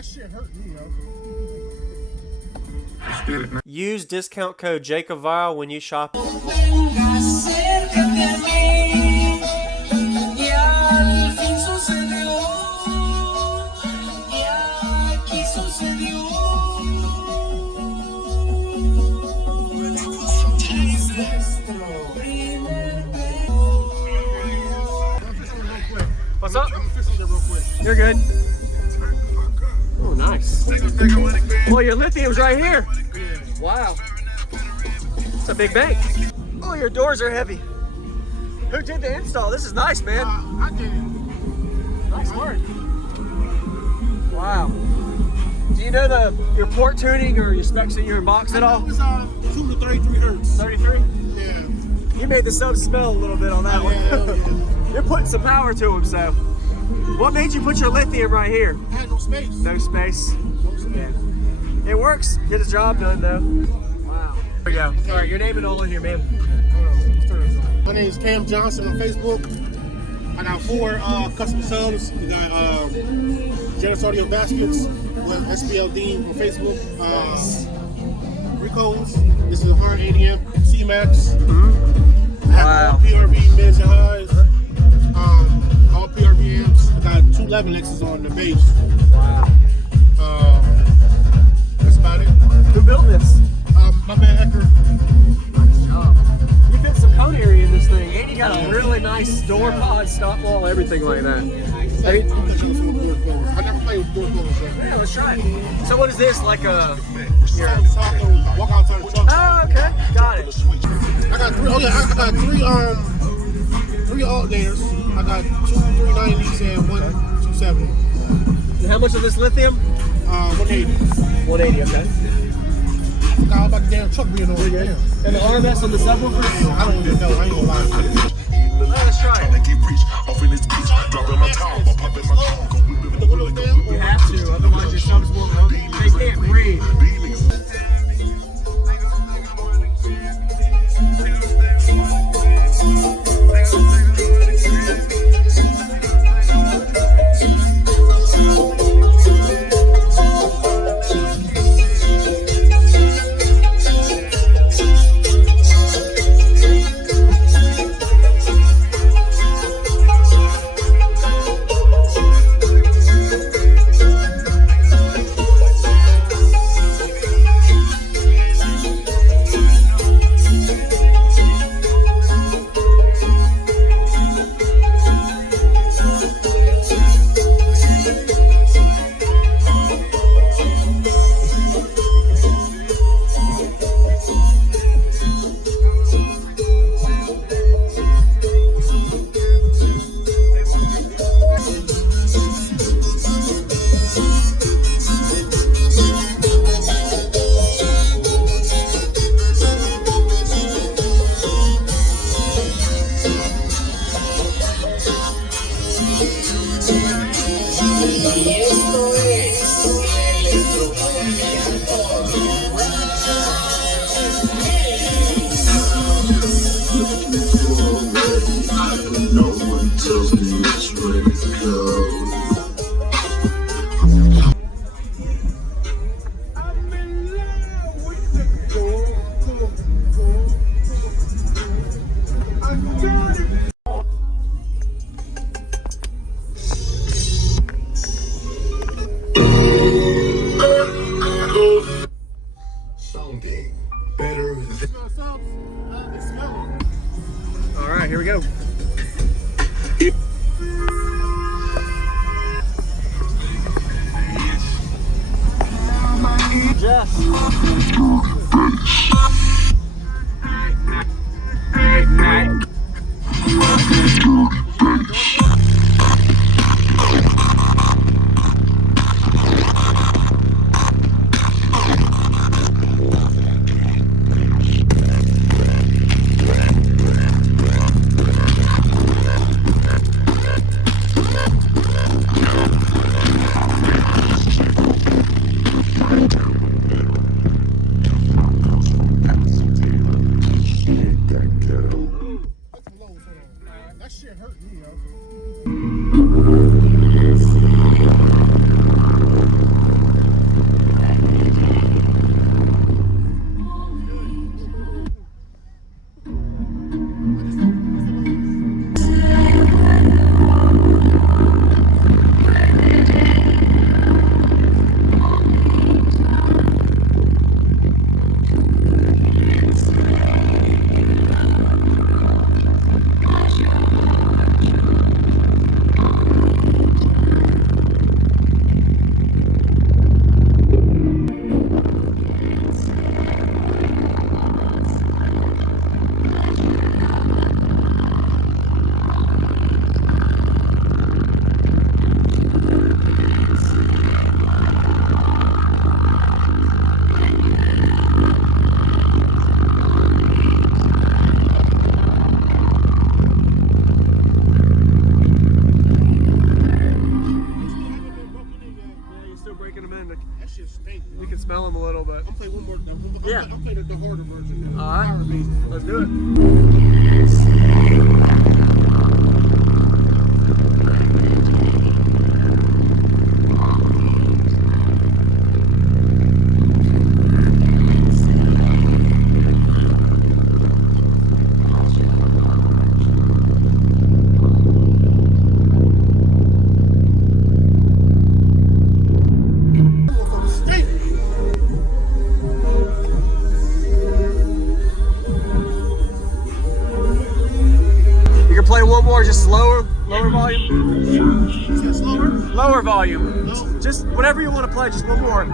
That shit hurt me, yo. Use discount code JacobViral when you shop. What's up? I'm gonna fix something real quick. You're good. Oh, nice. Well, your lithium's right here. Wow. It's a big bank. Oh, your doors are heavy. Who did the install? This is nice, man. I did it. Nice work. Wow. Do you know your port tuning or your specs in your box at all? It's 2 to 33 hertz. 33? Yeah. You made the sub smell a little bit on that one. Yeah. You're putting some power to them, so. What made you put your lithium right here? I had no space. No space. No space. Yeah. It works. Get the job done, though. Wow. There we go. All right, your name and all in here, man. My name is Cam Johnson on Facebook. I got 4 custom subs. We got Generous Audio Baskets with SPL Dean on Facebook. Rico's. This is a hard ADM C-Max. I have all PRV mids and highs. All PRV amps. I got 2 Levelexes on the bass. Wow. That's about it. Who built this? My man Ecker. Nice job. You fit some cone area in this thing, and you got a really nice door pod, stop wall, everything like that. I never played with door closers. So. Yeah, let's try it. So what is this, like a... Walk outside the truck. Oh, okay. Got it. I got 3, I got 3 alternators. I got 2 390s and 1 270. And how much of this lithium? 180. 180, okay. I forgot about the damn truck being over there. And the RMS on the subwoofer? I don't even know. I ain't gonna lie. Let's try it. The windows down? You have to, otherwise your subs won't run. They can't breathe. All right, here we go. Jess. breaking them in. That shit stink. You can smell them a little bit. I'll play one more. Yeah. I'll play the harder version. All right. Let's do it. Play one more, just lower volume. Is that slower? Lower volume. No. Just whatever you want to play, just one more.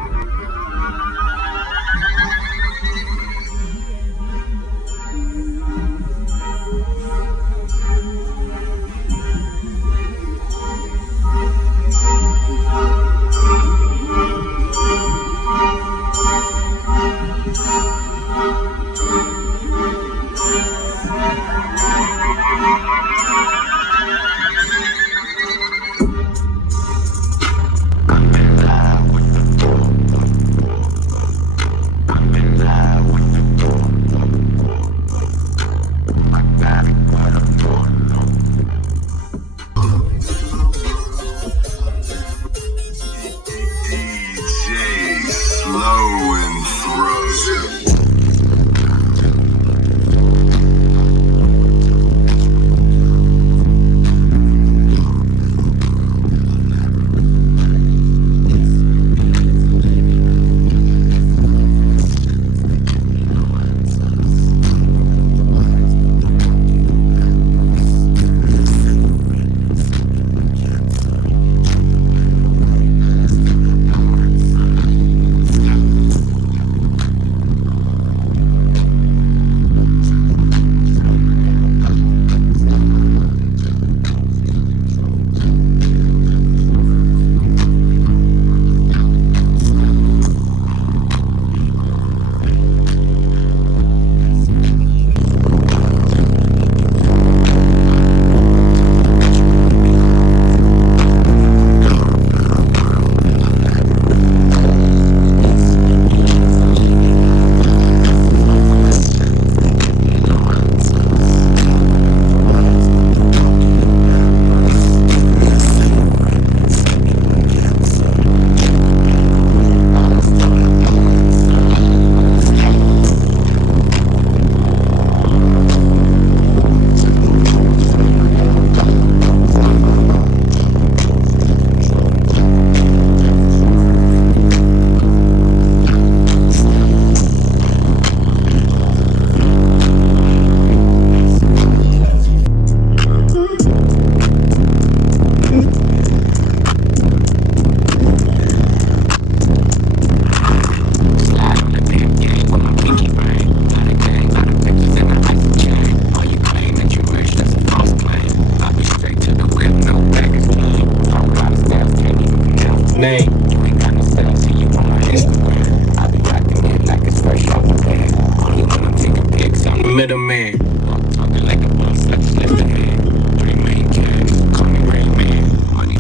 Name. You ain't got no sales, so you on my Instagram. I be rocking it like it's fresh off the bag. Only when I'm taking pics, I'm the middleman. I'm talking like a boss, I just left the hand. 3 main cash, call me Rayman. Money.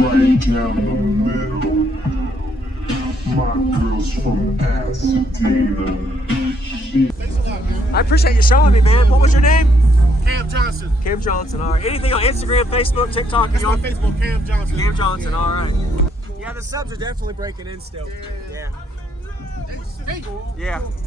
Right down the middle. My girl's from Pasadena. Thanks a lot, man. I appreciate you showing me, man. What was your name? Cam Johnson. Cam Johnson. All right. Anything on Instagram, Facebook, TikTok? That's You my on Facebook, Cam Johnson. Cam Johnson. All right. Yeah, the subs are definitely breaking in still. Yeah. Yeah. They stink. Yeah.